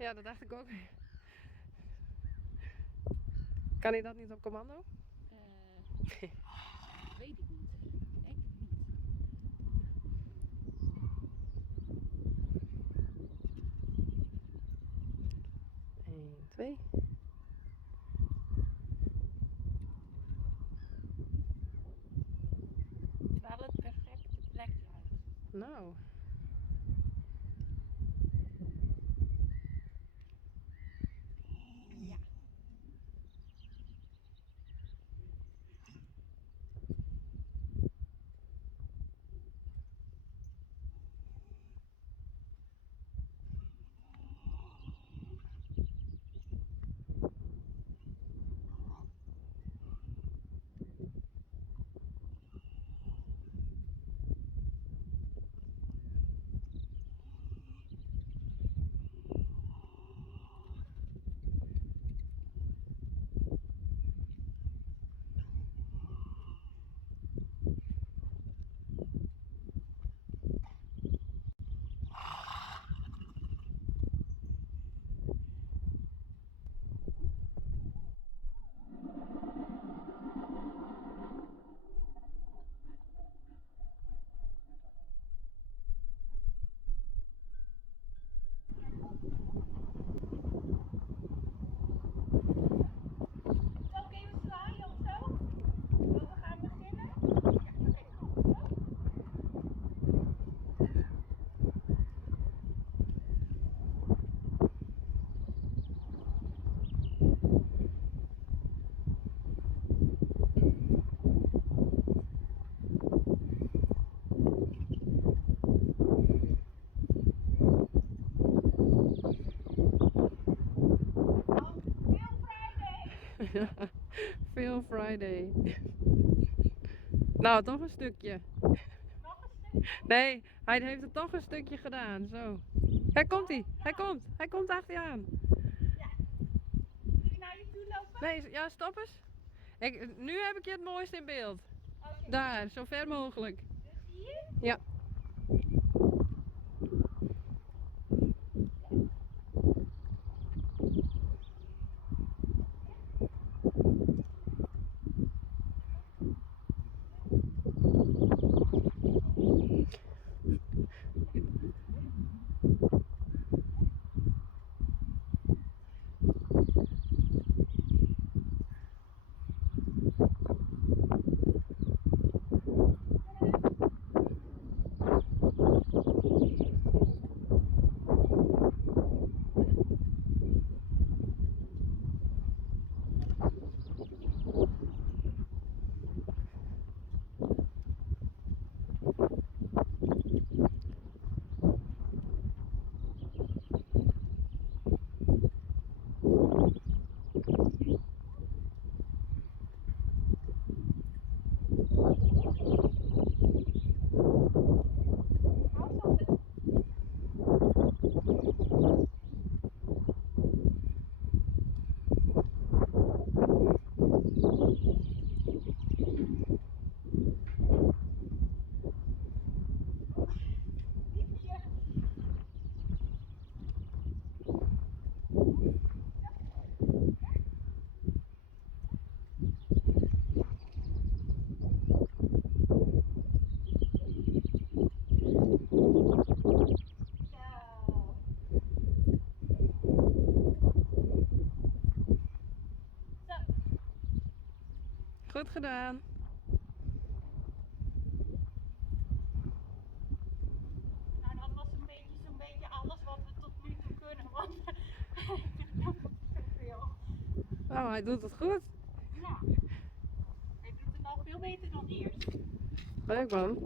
Ja, dat dacht ik ook. Kan hij dat niet op commando? Weet ik niet. Ik denk het niet. 1, 2. Wel het perfecte plekje uit. Nou. Ja. Veel Friday. Nou, toch een stukje. Nog een stukje? Nee, hij heeft het toch een stukje gedaan. Zo. Daar komt hij. Hij komt. Hij komt achter je aan. Ja. Moet ik naar je toe lopen? Nee, ja, stop eens. Nu heb ik je het mooist in beeld. Oké. Daar, zo ver mogelijk. Dus hier? Ja. Goed gedaan. Nou, dat was zo'n beetje alles wat we tot nu toe kunnen, want ik doe zoveel. Oh, hij doet het goed. Ja. Hij doet het al veel beter dan eerst. Leuk man.